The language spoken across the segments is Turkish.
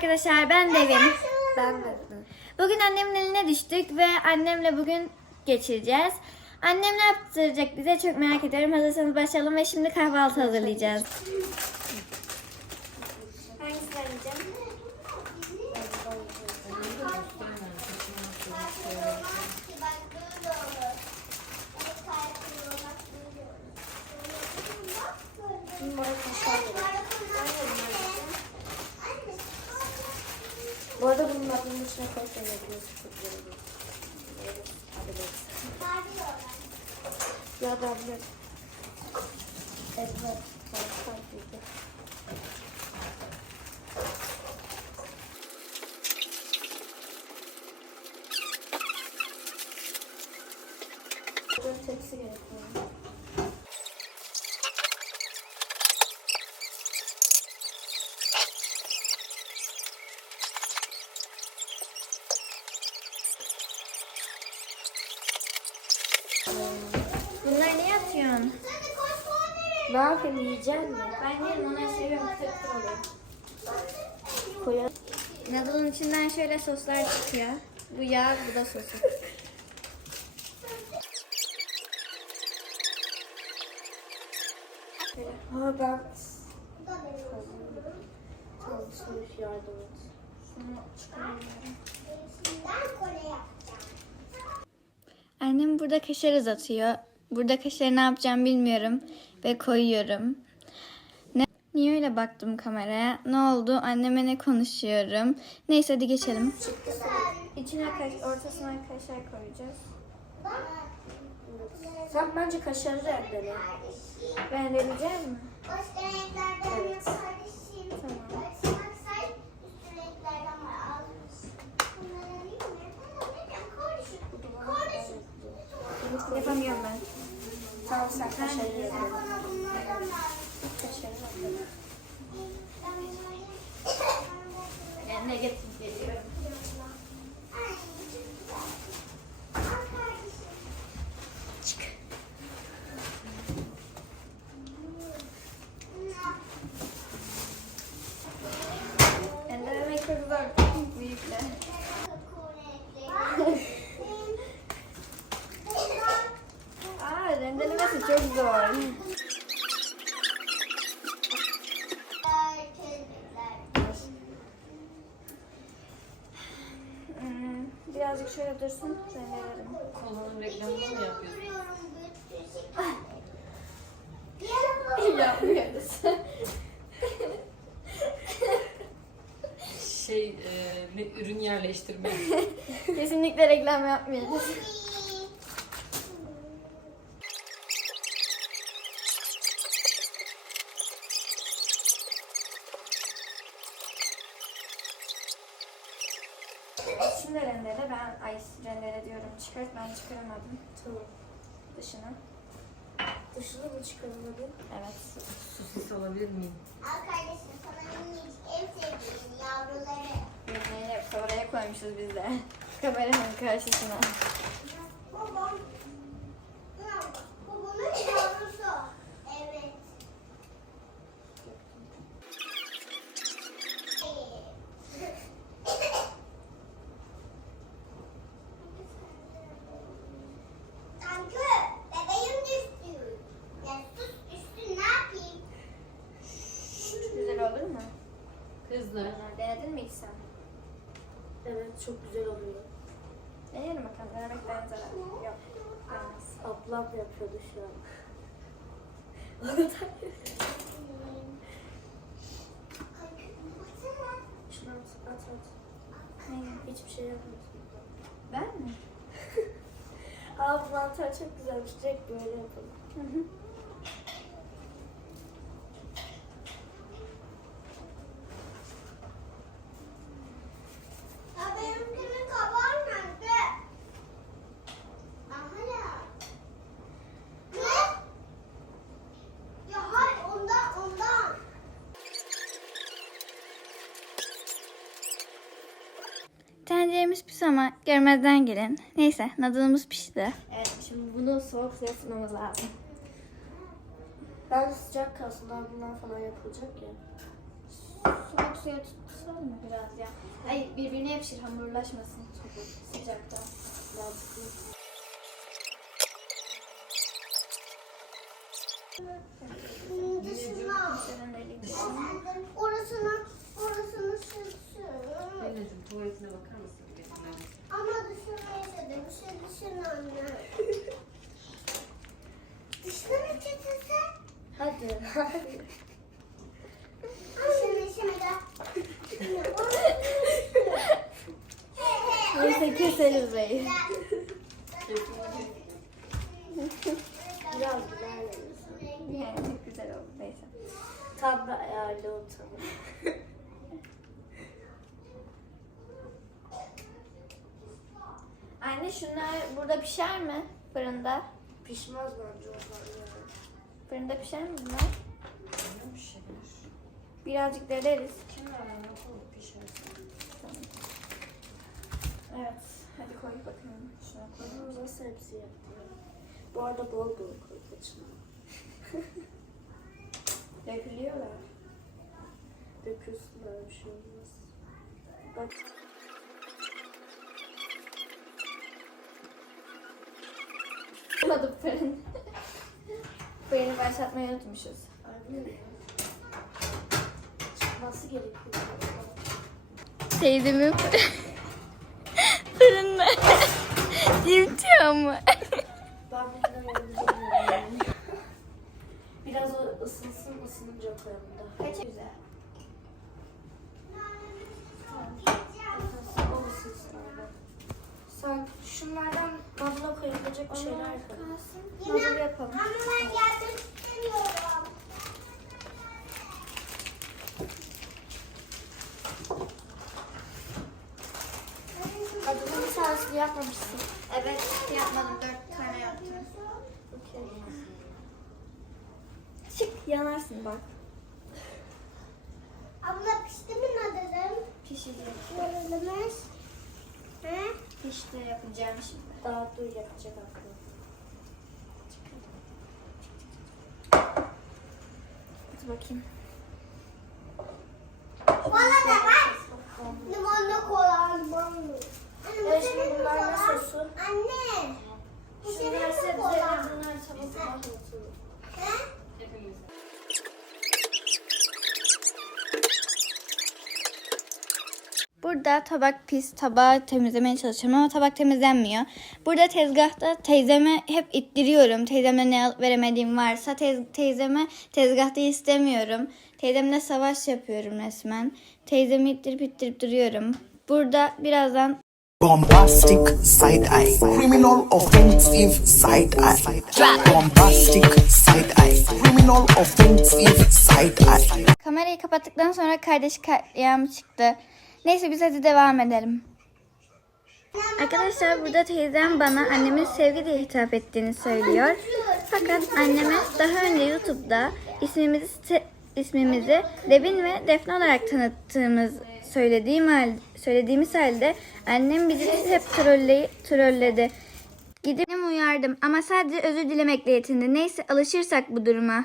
arkadaşlar ben Devin. Ben de. Bugün annemin eline düştük ve annemle bugün geçireceğiz. Annem ne yaptıracak bize çok merak ediyorum. Hazırsanız başlayalım ve şimdi kahvaltı hazırlayacağız. Hangisini arayacağım? Ya ben de. Evet. Tepsi gerekiyor. Atıyorsun? Ne yapayım yiyecek mi? Ben yerim onları seviyorum. Tıktır oluyor. Koyalım. Noodle'ın içinden şöyle soslar çıkıyor. Bu yağ, bu da sosu. Ha ben... Tamam, sınıf yardım et. Annem burada kaşar uzatıyor. Burada kaşarı ne yapacağım bilmiyorum. Ve koyuyorum. Ne? Niye öyle baktım kameraya? Ne oldu? Anneme ne konuşuyorum? Neyse hadi geçelim. İçine kaş, ortasına kaşar koyacağız. Sen bence kaşarı rendele. Rendeleyeceğiz mi? Evet. Yapamıyorum ben. Tamam sen kaşarı rendele. Kaşarı rendele. Getirip geliyorum. Rendelemek çok zor. Büyükle. Aa, rendelemesi çok zor. Şöyle dursun, rendelerim. Kolanın reklamını mı yapıyorsun? Yapmıyoruz. Şey, e, ürün yerleştirme. Kesinlikle reklam yapmıyoruz. Şimdi rendele ben ay rendele diyorum çıkart ben çıkaramadım Tamam. dışını. Dışını mı çıkarmadın? Evet. Sosis alabilir miyim? Al kardeşim sana minicik en sevdiğin yavruları. Yemeği hep oraya koymuşuz biz de. Kameranın karşısına. Babam. Bu bunun yavrusu. Evet. Kankı, bebeğim düştü. Ya sus düştü ne yapayım? Güzel olur mu? Kızlar. Denedin mi hiç sen? Evet çok güzel oluyor. Deneyelim bakalım. Denemekten zarar yok. Olmaz. Ablam yapıyordu şu an. At at at. Ne? Hiçbir şey yapmıyorsun. Ben mi? Mantar çok güzelmiş. Direkt böyle yapalım. Hı hı. Ya benimkinin kabağı nerede? Aha ya. Ne? Ya hayır ondan ondan. Tenceremiz pis ama görmezden gelin. Neyse nadılımız pişti. Evet şimdi bunu soğuk suya ısıtmamız lazım. Ben sıcak kalsın daha bundan falan yapılacak ya. Soğuk suya tut, Tutalım mı biraz ya? Hayır birbirine yapışır hamurlaşmasın sıcakta. Dışına. Senin elin Orasını, orasını sürsün. Anneciğim tuvaletine bakar mısın? bir resimden? Ama dışına istedim. Şu dışına anne. Dışına mı çetirsen? Hadi. Dışına dışına da. Neyse keseriz reis. Biraz ilerleyelim. Yani çok güzel oldu neyse. Tam da ayarlı ortamı. Anne şunlar burada pişer mi? Fırında. Pişmez bence onlar. Fırında pişer mi bunlar? Birazcık deleriz. Kim var. Evet. Hadi koy bakalım. Şuna koy. Bunu nasıl hepsi yaptı? Bu arada bol bol koy saçına. Dökülüyorlar. Dökülsünler bir şey olmaz. Bak Yapmadım fırın. Fırını başlatmayı unutmuşuz. anne ya. Çıkması gerekiyor. Teyzemin fırında yırtıyor mu? Biraz o ısınsın ısınınca koyalım da. Kaç güzel. O ısınsın abi. Sen şunlardan nabla bir şeyler koy. Nasıl yapalım? Ama ben gelmek istemiyorum. Tanesini yapmamışsın. Evet yapmadım. Dört tane yaptım. Okey. Çık yanarsın bak. Abla pişti mi nadarım? Pişecek. Nadarımız. He? Pişti yapacağım şimdi. Daha dur yapacak aklım. Hadi bakayım. Bana da Mi bunlar kola? sosu? Anne. Şunlar sebze, tavuk kahvaltı. He? Hepimiz. Burada tabak pis, tabağı temizlemeye çalışıyorum ama tabak temizlenmiyor. Burada tezgahta teyzeme hep ittiriyorum. Teyzeme ne veremediğim varsa teyz- teyzeme tezgahta istemiyorum. Teyzemle savaş yapıyorum resmen. Teyzemi ittirip ittirip duruyorum. Burada birazdan Bombastic side eye, criminal offensive side eye. Bombastic side eye, criminal offensive side eye. kamerayı kapattıktan sonra kardeş katliam çıktı. Neyse biz hadi devam edelim. Arkadaşlar burada teyzem bana annemin sevgi diye hitap ettiğini söylüyor. Fakat anneme daha önce YouTube'da ismimizi ismimizi Devin ve Defne olarak tanıttığımız söylediğim hal, söylediğimiz halde annem bizi hep trolley, trolledi. Gidip uyardım ama sadece özür dilemekle yetindi. Neyse alışırsak bu duruma.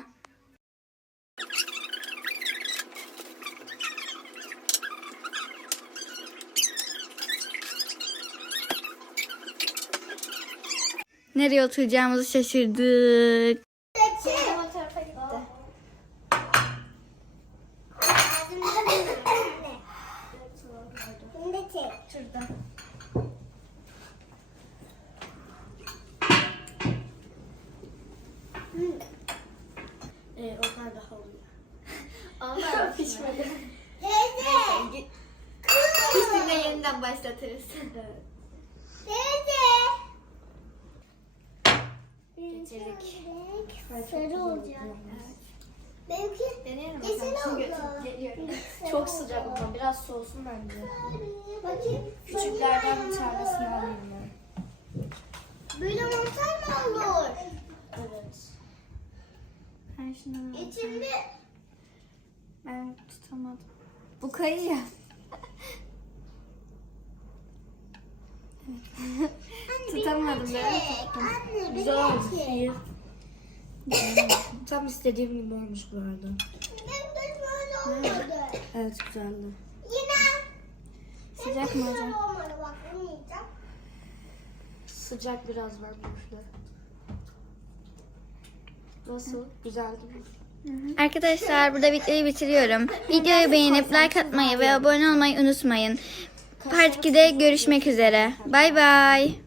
Nereye oturacağımızı şaşırdık. Seçin. O tarafa gitti. Ağzımda mı? Anne. Şimdi çek. Şurada. Ee, onlar daha oluyor. Ama pişmedi. Teyze. Piştiğinde yeniden Geçirdik. Sarı olacak. Benimki Deneyelim bakalım. Şimdi oldu. Geliyorum. Çok sıcak ama biraz soğusun bence. Bakayım. Küçüklerden bir tanesini alayım ben. Böyle mantar mı olur? Evet. Ben şunu İçinde ben tutamadım. Bu kayıyor. Tutamadım ben. Anne Güzel olmuş. iyi. Tam istediğim gibi olmuş bu arada. Benim de böyle olmadı. Evet güzeldi. Yine Sıcak mı hocam? Olmadı bak bunu yiyeceğim. Sıcak biraz var bu üfle. Nasıl? Güzel değil mi? Arkadaşlar burada videoyu bitiriyorum. Videoyu beğenip like atmayı ve abone olmayı unutmayın. Part 2'de görüşmek üzere. Bay bay.